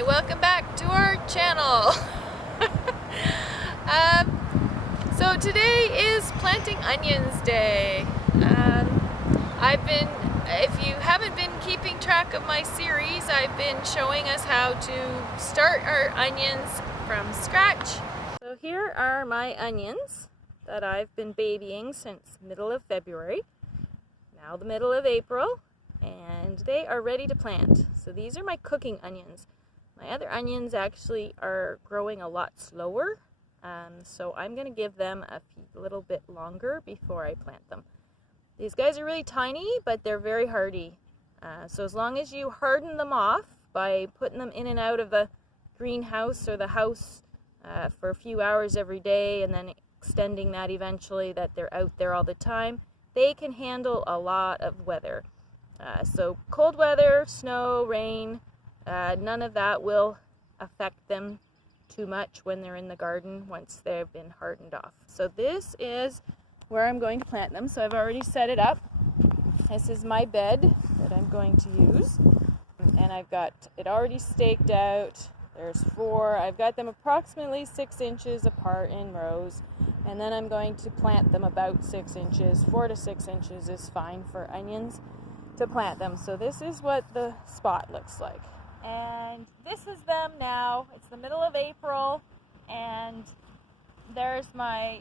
Hi, welcome back to our channel. So today is Planting Onions Day. If you haven't been keeping track of my series, I've been showing us how to start our onions from scratch. So here are my onions that I've been babying since middle of February, now the middle of April, and they are ready to plant. So these are my cooking onions. My other onions actually are growing a lot slower, so I'm going to give them a little bit longer before I plant them. These guys are really tiny, but they're very hardy. So as long as you harden them off by putting them in and out of the greenhouse or the house for a few hours every day, and then extending that eventually that they're out there all the time, they can handle a lot of weather. So cold weather, snow, rain, none of that will affect them too much when they're in the garden once they've been hardened off. So this is where I'm going to plant them. So I've already set it up. This is my bed that I'm going to use. And I've got it already staked out. There's 4. I've got them approximately 6 inches apart in rows. And then I'm going to plant them about 6 inches. 4 to 6 inches is fine for onions to plant them. So this is what the spot looks like. And this is them now. It's the middle of April, and there's my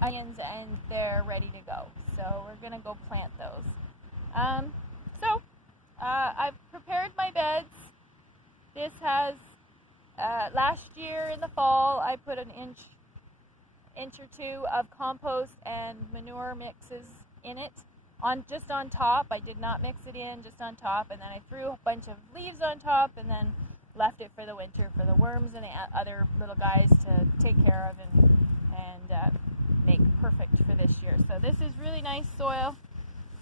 onions, and they're ready to go. So we're gonna go plant those. I've prepared my beds. This has last year in the fall I put an inch or 2 of compost and manure mixes in it. Just on top. I did not mix it in, just on top, and then I threw a bunch of leaves on top and then left it for the winter for the worms and the other little guys to take care of and make perfect for this year. So this is really nice soil,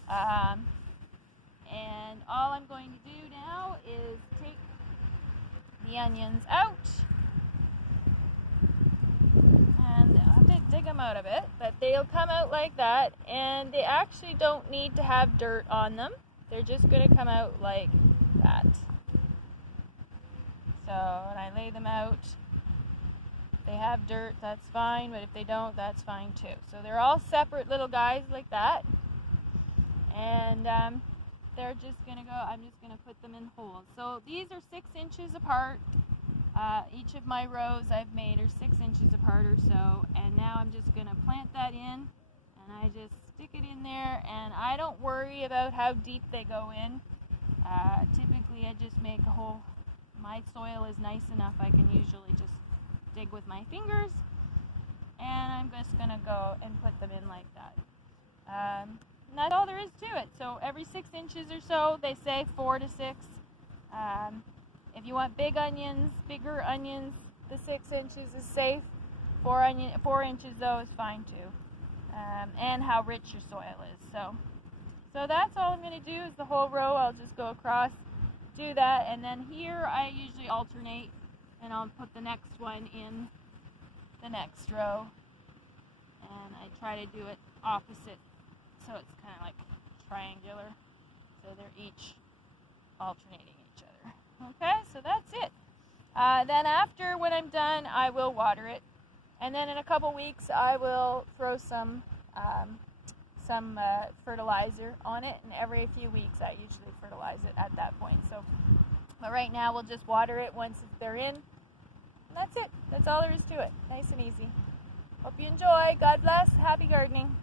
and all I'm going to do now is take the onions out, and I'll have to dig them out a bit, but they'll come out like that, and they actually don't need to have dirt on them. They're just going to come out like that. So when I lay them out, if they have dirt, that's fine, but if they don't, that's fine too. So they're all separate little guys like that, and they're just going to go, I'm just going to put them in holes. So these are 6 inches apart. Each of my rows I've made are 6 inches apart or so, and now I'm just going to plant that in, and I just stick it in there, and I don't worry about how deep they go in. Typically I just make a hole. My soil is nice enough I can usually just dig with my fingers, and I'm just going to go and put them in like that. And that's all there is to it. So every 6 inches or so, they say 4 to 6. If you want bigger onions, the 6 inches is safe. 4 inches though is fine too. And how rich your soil is. So that's all I'm going to do is the whole row. I'll just go across, do that, and then here I usually alternate, and I'll put the next one in the next row, and I try to do it opposite, so it's kind of like triangular, so they're each alternating each other. Okay, so that's it. Then after, when I'm done, I will water it, and then in a couple weeks I will throw some fertilizer on it, and every few weeks I usually fertilize it at that point. So, but right now we'll just water it once they're in, and that's it. That's all there is to it. Nice and easy. Hope you enjoy. God bless. Happy gardening.